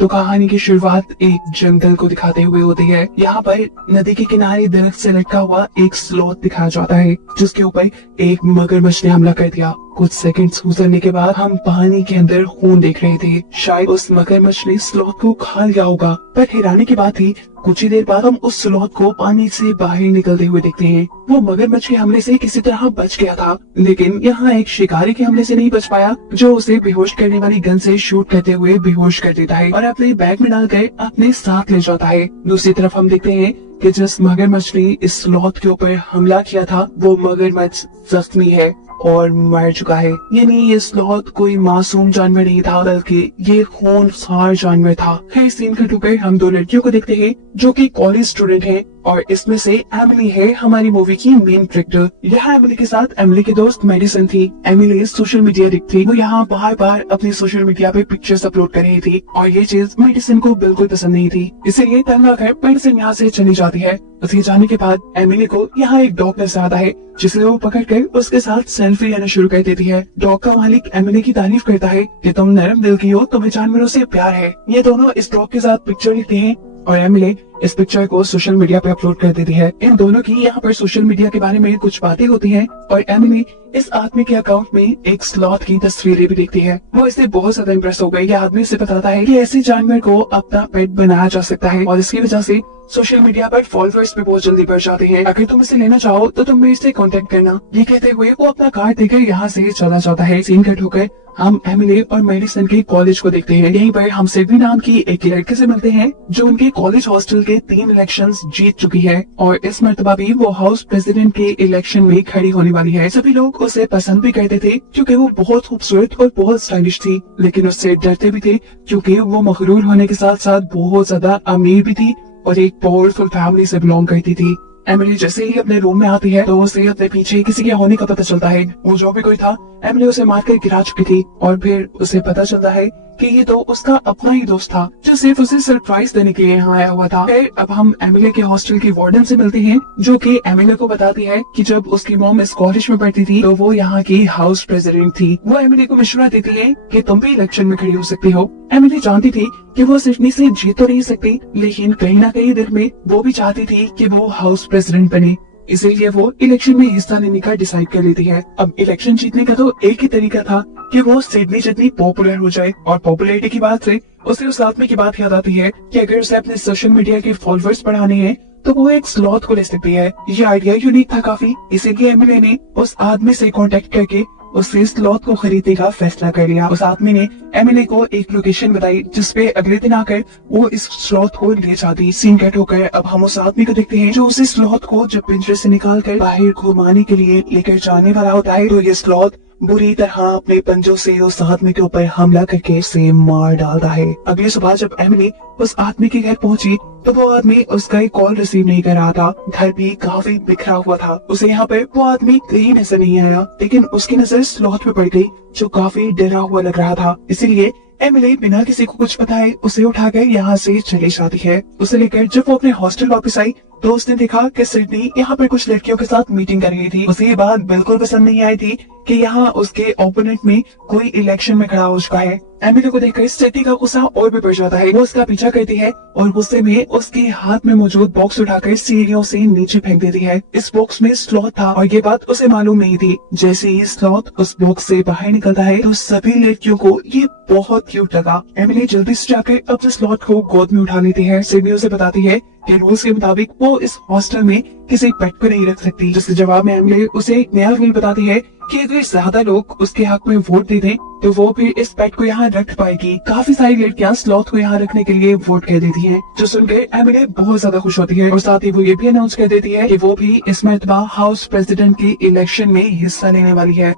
तो कहानी की शुरुआत एक जंगल को दिखाते हुए होती है। यहाँ पर नदी के किनारे दरख्त से लटका हुआ एक स्लॉथ दिखाया जाता है जिसके ऊपर एक मगरमच्छ ने हमला कर दिया। कुछ सेकंड्स गुजरने के बाद हम पानी के अंदर खून देख रहे थे। शायद उस मगरमच्छ ने स्लॉथ को खा लिया होगा, पर हैरानी की बात थी कुछ ही देर बाद हम उस स्लॉथ को पानी से बाहर निकलते हुए देखते हैं। वो मगरमच्छ के हमले से किसी तरह बच गया था, लेकिन यहाँ एक शिकारी के हमले से नहीं बच पाया जो उसे बेहोश करने वाली गन से शूट करते हुए बेहोश कर देता है और अपने बैग में डालकर अपने साथ ले जाता है। दूसरी तरफ हम देखते हैं कि जिस मगरमच्छ ने इस स्लॉथ के ऊपर हमला किया था वो मगरमच्छ जख्मी है और मर चुका है। यानी ये स्लॉथ कोई मासूम जानवर नहीं था, बल्कि ये खूंखार जानवर था। फिर सीन कट होकर हम दो लड़कियों को देखते हैं जो कि कॉलेज स्टूडेंट हैं और इसमें से एमिली है हमारी मूवी की मेन कैरेक्टर। यहाँ एमिली के साथ एमिली की दोस्त मेडिसन थी। एमिली सोशल मीडिया एडिक्ट थी। वो यहाँ बार बार अपनी सोशल मीडिया पे पिक्चर्स अपलोड कर रही थी और ये चीज मेडिसन को बिल्कुल पसंद नहीं थी। इसीलिए तंग आकर मेडिसन यहाँ से चली जाती है। उसके जाने के बाद एमिली को यहाँ एक डॉग नजर आता है जिसे वो पकड़ कर उसके साथ सेल्फी लेना शुरू कर देती है। डॉग का मालिक एमिली की तारीफ करता है कि तुम नरम दिल की हो, तुम्हें जानवरों से प्यार है। ये दोनों इस डॉग के साथ पिक्चर लेते हैं और एमिली इस पिक्चर को सोशल मीडिया पे अपलोड कर देती है। इन दोनों की यहाँ पर सोशल मीडिया के बारे में कुछ बातें होती हैं और एमिली इस आदमी के अकाउंट में एक स्लॉथ की तस्वीरें भी देखती है। वो इससे बहुत ज्यादा इम्प्रेस हो गई। ये आदमी से बताता है कि ऐसे जानवर को अपना पेट बनाया जा सकता है और इसकी वजह से सोशल मीडिया पर फॉलोअर्स भी बहुत जल्दी बढ़ जाते हैं। अगर तुम इसे लेना चाहो तो तुम मेरे से कांटेक्ट करना। ये कहते हुए वो अपना कार्ड देकर यहाँ से चला जाता है। सीन कट होकर हम एमिली और मेडिसन के कॉलेज को देखते हैं। यहीं पर हम सिडनी नाम की एक लड़के से मिलते हैं जो उनके कॉलेज हॉस्टल के 3 इलेक्शंस जीत चुकी है और इस मर्तबा भी वो हाउस प्रेसिडेंट के इलेक्शन में खड़ी होने वाली है। सभी लोग उसे पसंद भी करते थे क्योंकि वो बहुत खूबसूरत और बहुत स्टाइलिश थी, लेकिन उससे डरते भी थे क्योंकि वो मगरूर होने के साथ साथ बहुत ज्यादा अमीर भी थी और एक पावरफुल फैमिली से बिलोंग करती थी। एमिली जैसे ही अपने रूम में आती है तो उसे अपने पीछे किसी के होने का पता चलता है। वो जो भी कोई था एमिली उसे मारकर गिरा चुकी थी और फिर उसे पता चलता है कि ये तो उसका अपना ही दोस्त था जो सिर्फ उसे सरप्राइज देने के लिए यहाँ आया हुआ था। फिर अब हम एमिली के हॉस्टल की वार्डन से मिलते हैं जो कि एमिली को बताती है कि जब उसकी मॉम इस कॉलेज में पढ़ती थी तो वो यहाँ की हाउस प्रेसिडेंट थी। वो एमिली को मशवरा देती है कि तुम भी इलेक्शन में खड़ी हो सकती हो। एमिली जानती थी कि वो सिडनी से जीत तो नहीं सकती, लेकिन कहीं ना कहीं दिल में वो भी चाहती थी कि वो हाउस प्रेसिडेंट बने, इसीलिए वो इलेक्शन में हिस्सा लेने का डिसाइड कर लेती है। अब इलेक्शन जीतने का तो एक ही तरीका था कि वो सिडनी जितनी पॉपुलर हो जाए और पॉपुलैरिटी की बात से उसे उस आदमी की बात याद आती है कि अगर उसे अपने सोशल मीडिया के फॉलोअर्स बढ़ाने हैं तो वो एक स्लॉथ को ले सकती है। ये आइडिया यूनिक था काफी, इसीलिए एमिली ने उस आदमी से कांटेक्ट करके उससे स्लॉथ को खरीदने का फैसला कर लिया। उस आदमी ने एमिली को एक लोकेशन बताई जिसपे अगले दिन आकर वो इस स्लॉथ को ले जाती। सीन कट होकर अब हम उस आदमी को देखते हैं जो उस स्लॉथ को जब पिंजरे से निकाल कर बाहर घुमाने के लिए लेकर जाने वाला होता है तो ये स्लॉथ बुरी तरह अपने पंजों से उस आदमी के ऊपर हमला करके उसे मार डालता है। अगली सुबह जब एमिली उस आदमी के घर पहुंची तो वो आदमी उसका एक कॉल रिसीव नहीं कर रहा था। घर भी काफी बिखरा हुआ था। उसे यहाँ पे वो आदमी कहीं नजर नहीं आया, लेकिन उसकी नजर स्लॉथ पे पड़ गई जो काफी डरा हुआ लग रहा था। इसीलिए एमिली बिना किसी को कुछ बताए उसे उठाकर यहाँ से चली जाती है। उसे लेकर जब वो अपने हॉस्टल वापस आई तो उसने देखा कि सिडनी यहाँ पर कुछ लड़कियों के साथ मीटिंग कर रही थी। उसे ये बात बिल्कुल पसंद नहीं आई थी कि यहाँ उसके ओपोनेंट में कोई इलेक्शन में खड़ा हो चुका है। एमिली को देखकर सिडनी का गुस्सा और भी बढ़ जाता है। वो उसका पीछा करती है और गुस्से में उसके हाथ में मौजूद बॉक्स उठाकर सीढ़ियों से नीचे फेंक देती है। इस बॉक्स में स्लॉथ था और ये बात उसे मालूम नहीं थी। जैसे ही स्लॉथ उस बॉक्स से बाहर निकलता है तो सभी लड़कियों को ये बहुत क्यूट लगा। एमिली जल्दी से जाकर अपने स्लॉथ को गोद में उठा लेती है। सिडनी उसे बताती है कि रूल्स के मुताबिक वो इस हॉस्टल में किसी पेट को नहीं रख सकती, जिसके जवाब में एमिली उसे एक नया रूल बताती है कि अगर ज्यादा लोग उसके हक में वोट दे दें तो वो भी इस पेट को यहाँ रख पाएगी। काफी सारी लड़कियां स्लॉथ को यहाँ रखने के लिए वोट कर देती हैं, जो सुनकर एमिली बहुत ज्यादा खुश होती है और साथ ही वो ये भी अनाउंस कर देती है कि वो भी इस मर्तबा हाउस प्रेसिडेंट की इलेक्शन में हिस्सा लेने वाली है।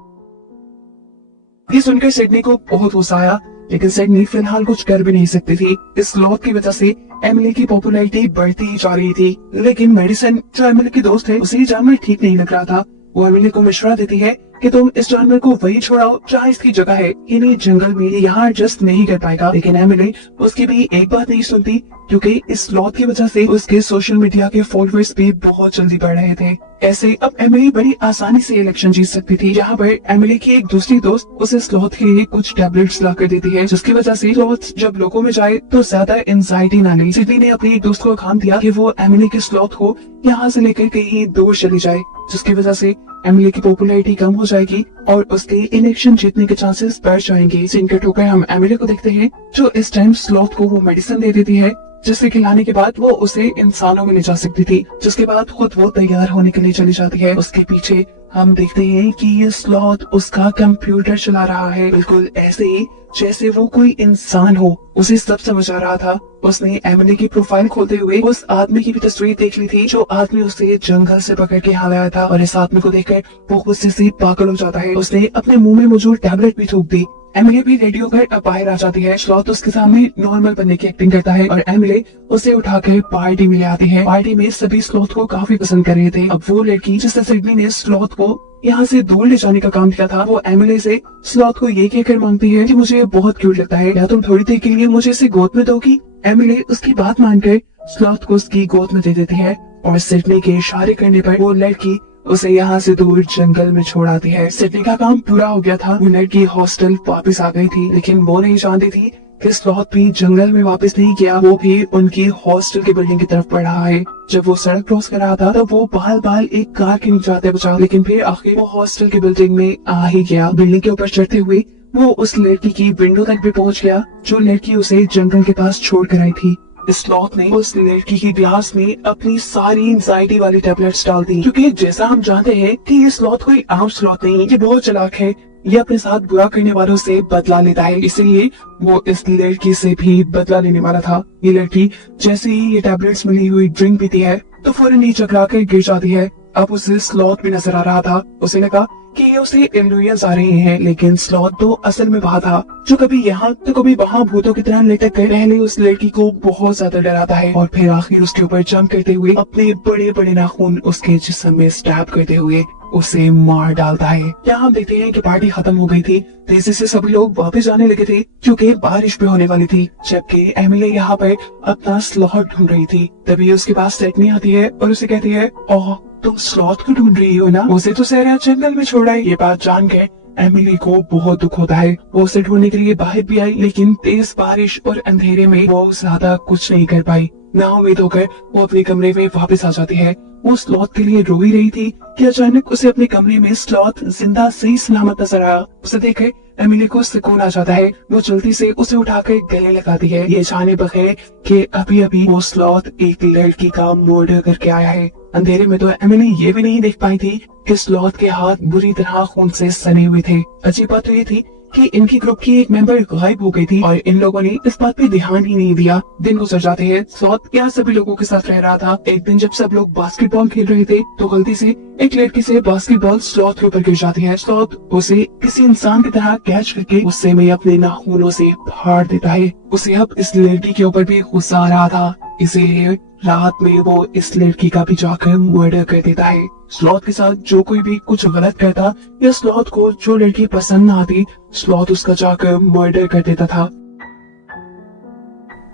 ये सुनकर सिडनी को बहुत गुस्सा आया, लेकिन सिडनी फिलहाल कुछ कर भी नहीं सकती थी। इस स्लॉथ की वजह से एमिली की पॉपुलैरिटी बढ़ती ही जा रही थी, लेकिन मेडिसन जो एमिली की दोस्त है उसे ये जानवर ठीक नहीं लग रहा था। वो एमिली को मशवरा देती है कि तुम इस जानवर को वही छोड़ाओ जहाँ इसकी जगह है, इन्हें जंगल में यहाँ एडजस्ट नहीं कर पाएगा। लेकिन एमिली उसकी भी एक बात नहीं सुनती, क्योंकि इस स्लॉथ की वजह से उसके सोशल मीडिया के फॉलोअर्स भी बहुत जल्दी बढ़ रहे थे। ऐसे अब एमिली बड़ी आसानी से इलेक्शन जीत सकती थी। यहाँ पर एमिली की एक दूसरी दोस्त उसे स्लॉथ के लिए कुछ टैबलेट्स ला कर देती है, जिसकी वजह से स्लॉथ जब लोगों में जाए तो ज्यादा एंजाइटी ना ले। सिडनी ने अपनी एक दोस्त को काम दिया कि वो एमिली के स्लॉथ को यहाँ से लेकर कहीं दूर चली जाए, जिसकी वजह से एमिली की पॉपुलैरिटी कम हो जाएगी और उसके इलेक्शन जीतने के चांसेस बढ़ जाएंगे। सीन कट होकर हम एमिली को देखते हैं, जो इस टाइम स्लॉथ को वो मेडिसिन दे देती है, जिसे खिलाने के बाद वो उसे इंसानों में ले जा सकती थी। जिसके बाद खुद वो तैयार होने के लिए चली जाती है। उसके पीछे हम देखते हैं कि ये स्लॉथ उसका कंप्यूटर चला रहा है, बिल्कुल ऐसे ही जैसे वो कोई इंसान हो। उसे सब समझ आ रहा था। उसने एमिली की प्रोफाइल खोलते हुए उस आदमी की भी तस्वीर देख ली थी, जो आदमी उसे जंगल से पकड़ के यहाँ लाया था। और इस आदमी को देखकर वो गुस्से से पागल हो जाता है। उसने अपने मुंह में मौजूद टैबलेट भी थूक दी। एमिली भी रेडी होकर बाहर आ जाती है। स्लॉथ उसके सामने नॉर्मल बनने की एक्टिंग करता है और एमिली उसे उठाकर पार्टी में ले आती है। पार्टी में सभी स्लॉथ को काफी पसंद कर रहे थे। अब वो लड़की जिससे सिडनी ने स्लॉथ को यहाँ से दूर ले जाने का काम किया था, वो एमिली से स्लॉथ को ये कहकर मांगती है कि मुझे बहुत क्यूट लगता है, क्या तुम थोड़ी देर के लिए मुझे इसे गोद में दोगी। एमिली उसकी बात मानकर स्लॉथ को उसकी गोद में दे देती है और सिडनी के इशारे करने पर वो लड़की उसे यहाँ से दूर जंगल में छोड़ आती है। सिडनी का काम पूरा हो गया था। वो लड़की हॉस्टल वापस आ गई थी, लेकिन वो नहीं जानती थी कि स्लॉथ भी जंगल में वापस नहीं गया, वो भी उनकी हॉस्टल की बिल्डिंग की तरफ बढ़ रहा है। जब वो सड़क क्रॉस कर रहा था तब वो बाल बाल एक कार के नीचे जाते बचा, लेकिन फिर आखिर वो हॉस्टल की बिल्डिंग में आ ही गया। बिल्डिंग के ऊपर चढ़ते हुए वो उस लड़की की विंडो तक भी पहुंच गया, जो लड़की उसे जंगल के पास छोड़ कर आई थी। स्लॉथ ने उस लड़की की ग्लास में अपनी सारी एंजाइटी वाली टैबलेट्स डाल दी, क्योंकि जैसा हम जानते हैं कि ये स्लॉथ कोई आम स्लॉथ नहीं, ये बहुत चालाक है। ये अपने साथ बुरा करने वालों से बदला लेता है, इसलिए वो इस लड़की से भी बदला लेने वाला था। ये लड़की जैसे ही ये टैबलेट्स मिली हुई ड्रिंक पीती है तो फौरन ही चकरा कर गिर जाती है। अब उसे स्लॉथ भी नजर आ रहा था। उसे लगा कि ये उसे इल्यूजन्स आ रहे हैं, लेकिन स्लॉथ तो असल में वहाँ था, जो कभी यहाँ तो कभी वहाँ भूतों की तरह लटक कर पहले उस लड़की को बहुत ज्यादा डराता है और फिर आखिर उसके ऊपर जंप करते हुए अपने बड़े बड़े नाखून उसके जिस्म में स्टैब करते हुए उसे मार डालता है। यहाँ हम देखते हैं कि पार्टी खत्म हो गई थी। तेजी से सभी लोग वापस जाने लगे थे, क्योंकि बारिश भी होने वाली थी। जबकि एमिली यहाँ पर अपना स्लॉथ ढूंढ रही थी। तभी उसके पास सिडनी आती है और उसे कहती है, ओह तुम स्लॉथ को ढूंढ रही हो ना, उसे तो सहरा जंगल में छोड़ा है। ये बात जान के एमिली को बहुत दुख होता है। वो उसे ढूंढने के लिए बाहर भी आई, लेकिन तेज बारिश और अंधेरे में वो ज्यादा कुछ नहीं कर पाई। ना उम्मीद होकर वो अपने कमरे में वापस आ जाती है। वो स्लॉथ के लिए रो ही रही थी कि अचानक उसे अपने कमरे में स्लॉथ जिंदा सही सलामत नजर आया। उसे देखे एमिली को सुकून आ जाता है। वो जल्दी से उसे उठाकर गले लगाती है, ये जाने बगैर कि अभी अभी वो स्लॉथ एक लड़की का मर्डर करके आया है। अंधेरे में तो एमिली ये भी नहीं देख पाई थी कि स्लॉथ के हाथ बुरी तरह खून से सने हुए थे। अजीब बात तो ये थी कि इनकी ग्रुप की एक मेंबर गायब हो गई थी और इन लोगों ने इस बात पे ध्यान ही नहीं दिया। दिन गुजर जाते हैं। स्लॉथ यहाँ सभी लोगों के साथ रह रहा था। एक दिन जब सब लोग बास्केटबॉल खेल रहे थे तो गलती से एक लड़की से बास्केटबॉल स्लॉथ के ऊपर गिर जाती है। स्लॉथ उसे किसी इंसान की तरह कैच करके गुस्से में अपने नाखूनों से फाड़ देता है। उसे अब इस लड़की के ऊपर भी गुस्सा आ रहा था, इसीलिए रात में वो इस लड़की का भी जाकर मर्डर कर देता है। स्लॉथ के साथ जो कोई भी कुछ गलत करता या स्लॉथ को जो लड़की पसंद न आती, स्लॉथ उसका जाकर मर्डर कर देता था।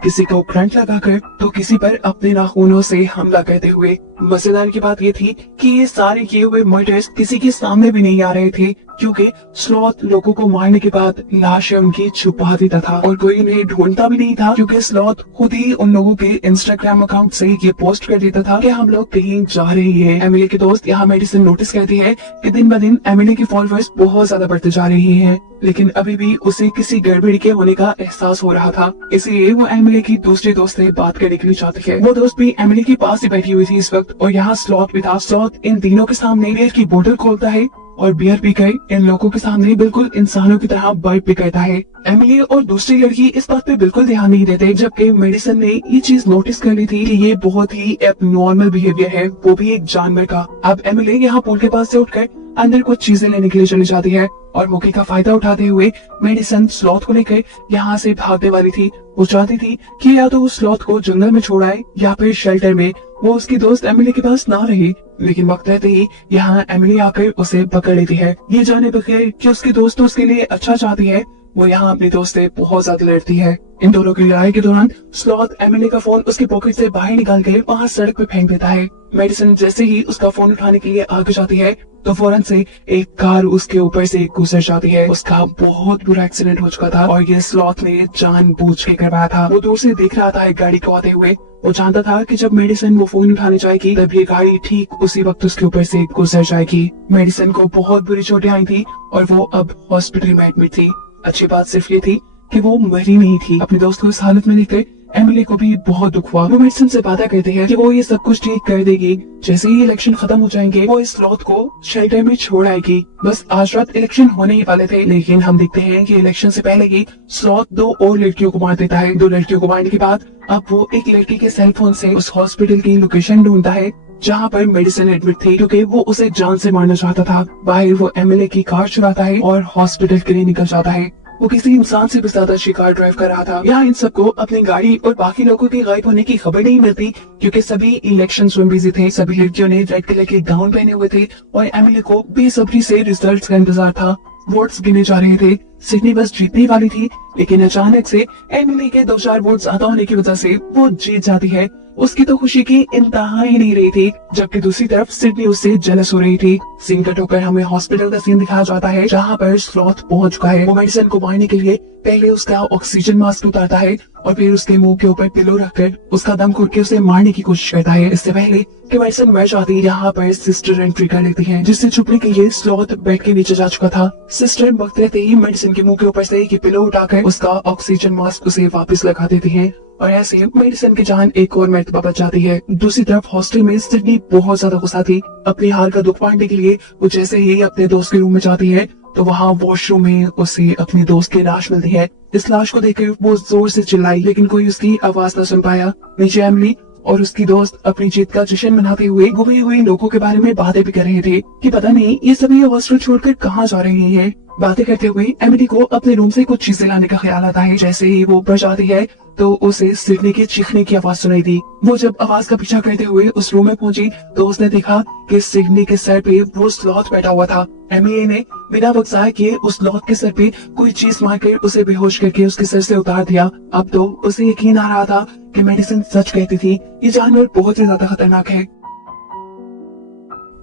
किसी को करंट लगाकर तो किसी पर अपने नाखूनों से हमला करते हुए। मजेदार की बात ये थी कि ये सारे किए हुए मर्डर्स किसी के सामने भी नहीं आ रहे थे, क्योंकि स्लॉथ लोगों को मारने के बाद लाशें उनकी छुपा देता था और कोई उन्हें ढूंढता भी नहीं था, क्योंकि स्लॉथ खुद ही उन लोगों के इंस्टाग्राम अकाउंट से ये पोस्ट कर देता था कि हम लोग कहीं जा रहे हैं। एमिली के दोस्त यहाँ मेडिसिन नोटिस करती है कि दिन ब दिन एमिली के फॉलोअर्स बहुत ज्यादा बढ़ते जा रहे हैं, लेकिन अभी भी उसे किसी गड़बड़ी के होने का एहसास हो रहा था। इसलिए वो एमिली की दूसरे दोस्त से बात करने के लिए चाहती है। वो दोस्त भी एमिली के पास ही बैठी हुई थी इस वक्त और यहाँ स्लॉथ भी था। स्लॉथ इन तीनों के सामने बियर की बोतल खोलता है और बियर पीकर इन लोगों के सामने बिल्कुल इंसानों की तरह बर्फ भी करता है। एमिली और दूसरी लड़की इस बात पे बिल्कुल ध्यान नहीं देते, जबकि मेडिसन ने ये चीज नोटिस कर ली थी कि ये बहुत ही एबनॉर्मल बिहेवियर है, वो भी एक जानवर का। अब एमिली यहाँ पूल के पास से उठकर अंदर कुछ चीजें लेने के लिए चली जाती है और मौके का फायदा उठाते हुए मेडिसन स्लॉथ को लेकर यहाँ से भागने वाली थी। वो चाहती थी कि या तो उस स्लॉथ को जंगल में छोड़ आए या फिर शेल्टर में वो उसकी दोस्त एमिली के पास ना रहे। लेकिन वक्त रहते ही यहाँ एमिली आकर उसे पकड़ लेती है। ये जाने बगैर कि उसकी दोस्त उसके लिए अच्छा चाहती है, वो यहाँ अपनी दोस्त से बहुत ज्यादा लड़ती है। इन दोनों की लड़ाई के दौरान स्लॉथ एमिली का फोन उसकी पॉकेट से बाहर निकाल कर वहाँ सड़क पे फेंक देता है। मेडिसन जैसे ही उसका फोन उठाने के लिए आगे जाती है तो फौरन से एक कार उसके ऊपर से गुजर जाती है। उसका बहुत बुरा एक्सीडेंट हो चुका था और ये स्लॉथ ने जानबूझ के करवाया था। वो दूर से देख रहा था एक गाड़ी को आते हुए। वो जानता था कि जब मेडिसन वो फोन उठाने जाएगी तब ये गाड़ी ठीक उसी वक्त उसके ऊपर से गुजर जाएगी। मेडिसन को बहुत बुरी चोटें आई थी और वो अब हॉस्पिटल में एडमिट थी। अच्छी बात सिर्फ ये थी कि वो मरी नहीं थी। अपने दोस्त को इस हालत में देखकर एमिली को भी बहुत दुख हुआ। वो मेडिसन से वादा करती है कि वो ये सब कुछ ठीक कर देगी। जैसे ही इलेक्शन खत्म हो जाएंगे वो इस स्लॉथ को शेल्टर में छोड़ आएगी। बस आज रात इलेक्शन होने ही वाले थे, लेकिन हम देखते हैं कि इलेक्शन से पहले ही स्लॉथ 2 और लड़कियों को मार देता है। 2 लड़कियों को मारने के बाद अब वो एक लड़की के सेल फोन से उस हॉस्पिटल की लोकेशन ढूंढता है जहाँ पर मेडिसन एडमिट थी, क्योंकि वो उसे जान से मारना चाहता था। बाहर वो एमिली की कार चुराता है और हॉस्पिटल के लिए निकल जाता है। वो किसी इंसान से भी ज्यादा शिकार ड्राइव कर रहा था। यहाँ इन सबको अपनी गाड़ी और बाकी लोगों के गायब होने की खबर नहीं मिलती, क्योंकि सभी इलेक्शन में बिजी थे। सभी लड़कियों ने रेड कलर के गाउन पहने हुए थे और एमिली को बेसब्री से रिजल्ट्स का इंतजार था। वोट्स गिने जा रहे थे। सिडनी बस जीतने वाली थी, लेकिन अचानक से एमिली के 2-4 वोट ज्यादा होने की वजह से वो जीत जाती है। उसकी तो खुशी की इंतहा ही नहीं रही थी, जबकि दूसरी तरफ सिडनी उससे जेलस हो रही थी। सीन कट होकर हमें हॉस्पिटल का सीन दिखाया जाता है, जहाँ पर स्लॉथ पहुंच चुका है। वो मेडिसन को मारने के लिए पहले उसका ऑक्सीजन मास्क उतारता है और फिर उसके मुंह के ऊपर पिलो रखकर उसका दम घुट के उसे मारने की कोशिश करता है। इससे पहले कि मेडिसन मर जाती है, यहाँ पर सिस्टर एंट्री कर लेती है, जिससे छुपने के लिए स्लॉथ बेड के नीचे जा चुका था। सिस्टर वक्त रहते ही मेडिसन के मुंह के ऊपर से पिलो उठाकर उसका ऑक्सीजन मास्क उसे वापस लगा देती है और ऐसे मेडिसन की जान एक और मरतबा बच जाती है। दूसरी तरफ हॉस्टल में सिडनी बहुत ज्यादा गुस्सा थी। अपने हाल का दुख बांटने के लिए वो जैसे ही अपने दोस्त के रूम में जाती है तो वहाँ वॉशरूम में उसे अपनी दोस्त की लाश मिलती है। इस लाश को देखकर वो जोर से चिल्लाई, लेकिन कोई उसकी आवाज न सुन पाया। नीचे एमिली और उसकी दोस्त अपनी जीत का जश्न मनाते हुए गुमे हुए लोगों के बारे में बातें भी कर रहे थे कि पता नहीं ये सभी हॉस्टल छोड़कर कहाँ जा रहे हैं। बातें करते हुए एमिली को अपने रूम से कुछ चीजें लाने का ख्याल आता है। जैसे ही वो ऊपर जाती है तो उसे सिडनी के चीखने की आवाज सुनाई दी। वो जब आवाज का पीछा करते हुए उस रूम में पहुंची तो उसने देखा कि सिडनी के सर पे वो स्लॉथ बैठा हुआ था। एमिली ने बिना वक्त जाए किए उस स्लॉथ के सर पे कोई चीज मारकर उसे बेहोश करके उसके सर से उतार दिया। अब तो उसे यकीन आ रहा था कि मेडिसन सच कहती थी, ये जानवर बहुत ही ज्यादा खतरनाक है।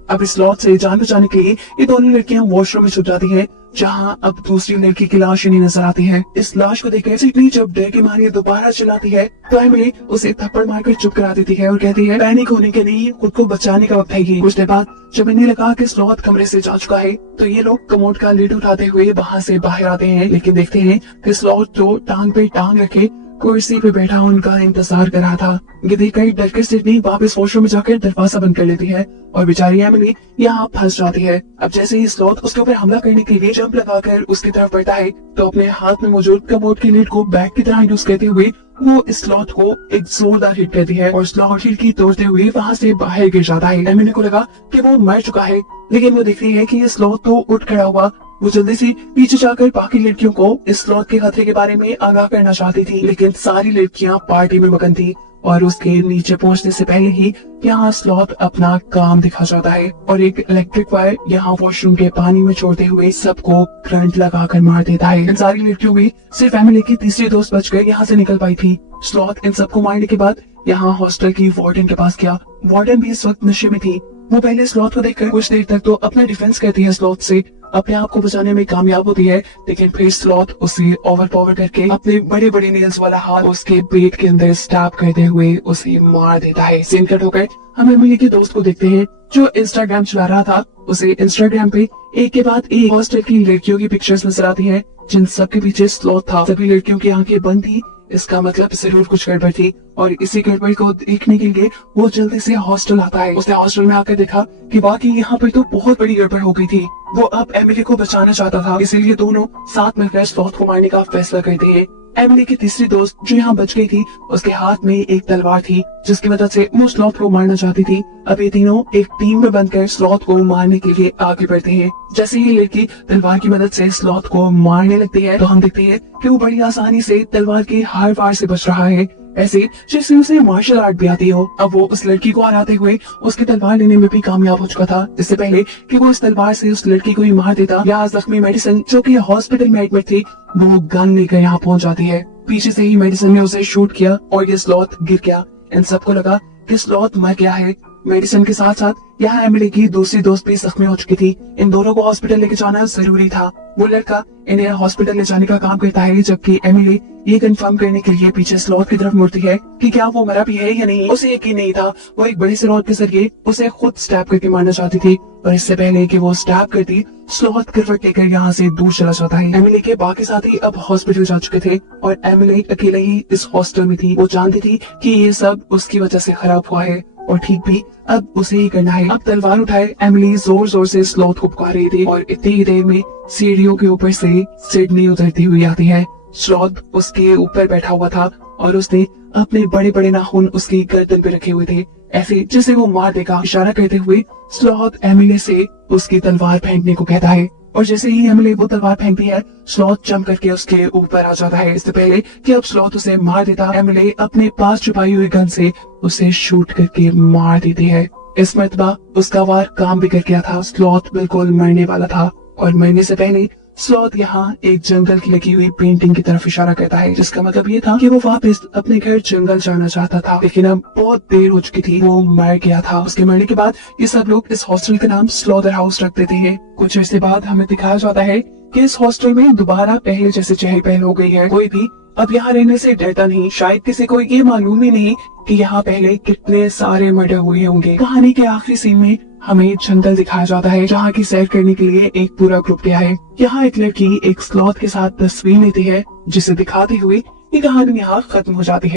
अब इस स्लॉथ से जान बचाने के लिए ये दोनों लड़कियां वॉशरूम में छुप जाती हैं, जहां अब दूसरी लड़की की लाश नहीं नजर आती है। इस लाश को देखकर सिडनी जब डर की मारी दोबारा चिल्लाती है तो एमिली उसे थप्पड़ मारकर चुप करा देती है और कहती है, पैनिक होने के नहीं, खुद को बचाने का वक्त है ये। कुछ देर बाद जब इन्हें लगा कि स्लॉथ कमरे से जा चुका है तो ये लोग कमोड का लिड उठाते हुए वहाँ से बाहर आते हैं, लेकिन देखते हैं कि स्लॉथ तो टांग पे टांग रखे कुर्सी पे बैठा उनका इंतजार कर रहा था। ये देखकर डरकर सिडनी वापस वॉशरूम में जाकर दरवाजा बंद कर लेती है और बेचारी एमिली यहाँ फंस जाती है। अब जैसे ही स्लॉथ उसके ऊपर हमला करने के लिए जंप लगाकर उसकी तरफ बढ़ता है तो अपने हाथ में मौजूद कमोड की लीड को बैग की तरह यूज करते हुए वो स्लॉथ को एक जोरदार हिट करती है और स्लॉथ खिड़की तोड़ते हुए वहाँ से बाहर गिर जाता है। एमिली को लगा कि वो मर चुका है, लेकिन वो देखती है कि ये स्लॉथ तो उठ खड़ा हुआ। वो जल्दी से पीछे जाकर बाकी लड़कियों को इस स्लॉथ के खतरे के बारे में आगाह करना चाहती थी, लेकिन सारी लड़कियां पार्टी में मगन थी और उसके नीचे पहुंचने से पहले ही यहाँ स्लॉथ अपना काम दिखा जाता है और एक इलेक्ट्रिक वायर यहाँ वॉशरूम के पानी में छोड़ते हुए सबको करंट लगाकर मार देता है। इन सारी लड़कियों में सिर्फ एमिली की तीसरी दोस्त बचकर यहाँ से निकल पाई थी। स्लॉथ इन सबको मारने के बाद यहाँ हॉस्टल की वार्डन के पास गया। वार्डन भी इस वक्त नशे में थी। वो पहले स्लॉथ को देखकर कुछ देर तक तो अपना डिफेंस करती है, स्लॉथ से अपने आप को बचाने में कामयाब होती है, लेकिन फिर स्लॉथ उसे ओवरपावर करके अपने बड़े बड़े नेल्स वाला हाथ उसके पेट के अंदर स्टैब करते हुए उसे मार देता है। सीन कट होकर हम एमिली के दोस्त को देखते हैं जो इंस्टाग्राम चला रहा था। उसे इंस्टाग्राम पे एक के बाद एक हॉस्टल की लड़कियों की पिक्चर्स नजर आती है, जिन सबके पीछे स्लॉथ था। सभी लड़कियों की आंखें बंद थी, इसका मतलब जरूर कुछ गड़बड़ थी और इसी गड़बड़ को देखने के लिए वो जल्दी से हॉस्टल आता है। उसने हॉस्टल में आकर देखा कि वाकई यहाँ पर तो बहुत बड़ी गड़बड़ हो गई थी। वो अब एमिली को बचाना चाहता था, इसीलिए दोनों साथ मिलकर स्लॉथ को मारने का फैसला करते हैं। एमिली की तीसरी दोस्त जो यहाँ बच गई थी, उसके हाथ में एक तलवार थी जिसकी वजह से वो स्लॉथ को मारना चाहती थी। अब ये तीनों एक टीम में बनकर स्लॉथ को मारने के लिए आगे बढ़ते हैं। जैसे ही लड़की तलवार की मदद से स्लॉथ को मारने लगती है तो हम देखते हैं कि वो बड़ी आसानी से तलवार के हर वार से बच रहा है, ऐसे जैसे उसे मार्शल आर्ट भी आती हो। अब वो उस लड़की को हराते हुए उसकी तलवार लेने में भी कामयाब हो चुका था। इससे पहले कि वो इस तलवार से उस लड़की को ही मार देता, यहाँ जख्मी मेडिसन जो कि हॉस्पिटल में एडमिट थी, वो गन लेकर यहाँ पहुंच जाती है। पीछे से ही मेडिसन ने उसे शूट किया और ये स्लॉथ गिर गया। इन सबको लगा कि स्लॉथ मर गया है। मेडिसन के साथ साथ यहाँ एमिली की दूसरी दोस्त भी जख्मी हो चुकी थी। इन दोनों को हॉस्पिटल लेके जाना जरूरी था। वो लड़का इन्हें हॉस्पिटल ले जाने का काम करता है, जबकि एमिली ये कंफर्म करने के लिए पीछे स्लॉथ की तरफ मुड़ती है कि क्या वो मरा भी है या नहीं। उसे यकीन नहीं था। वो एक बड़ी सी रॉड के जरिए उसे खुद स्टैब करके मारना चाहती थी, और इससे पहले कि वो स्टैब करती, स्लॉथ करवट लेकर यहाँ से दूर चला जाता है। एमिली के बाकी साथी अब हॉस्पिटल जा चुके थे और एमिली अकेले ही इस हॉस्टल में थी। वो जानती थी कि ये सब उसकी वजह से खराब हुआ है और ठीक भी अब उसे ही करना है। अब तलवार उठाए एमिली जोर जोर से स्लॉथ को पुकार रही थी और इतनी ही देर में सीढ़ियों के ऊपर से सिडनी उतरती हुई आती है। स्लॉथ उसके ऊपर बैठा हुआ था और उसने अपने बड़े बड़े नाखून उसकी गर्दन पे रखे हुए थे, ऐसे जैसे वो मार देगा। इशारा करते हुए स्लॉथ एमिली से उसकी तलवार फेंकने को कहता है और जैसे ही एमिली वो तलवार फेंकती है, स्लॉथ जंप करके उसके ऊपर आ जाता है। इससे पहले कि अब स्लॉथ उसे मार देता, एमिली अपने पास छुपाई हुई गन से उसे शूट करके मार देती है। इस मर्तबा उसका वार काम भी कर गया था। स्लॉथ बिल्कुल मरने वाला था और मरने से पहले स्लॉथ यहाँ एक जंगल की लगी हुई पेंटिंग की तरफ इशारा करता है, जिसका मतलब ये था कि वो वापस अपने घर जंगल जाना चाहता था, लेकिन अब बहुत देर हो चुकी थी, वो मर गया था। उसके मरने के बाद ये सब लोग इस हॉस्टल का नाम स्लॉथर हाउस रख देते हैं। कुछ अर्से बाद हमें दिखाया जाता है कि इस हॉस्टल में दोबारा पहले जैसे चहल पहल हो गई है। कोई भी अब यहाँ रहने से डरता नहीं। शायद किसी को ये मालूम ही नहीं कि यहाँ पहले कितने सारे मर्डर हुए होंगे। कहानी के आखिरी सीन में हमें जंगल दिखाया जाता है, जहाँ की सैर करने के लिए एक पूरा ग्रुप गया है। यहाँ एक लड़की एक स्लॉथ के साथ तस्वीर लेती है, जिसे दिखाते हुए ये कहानी यहाँ खत्म हो जाती है।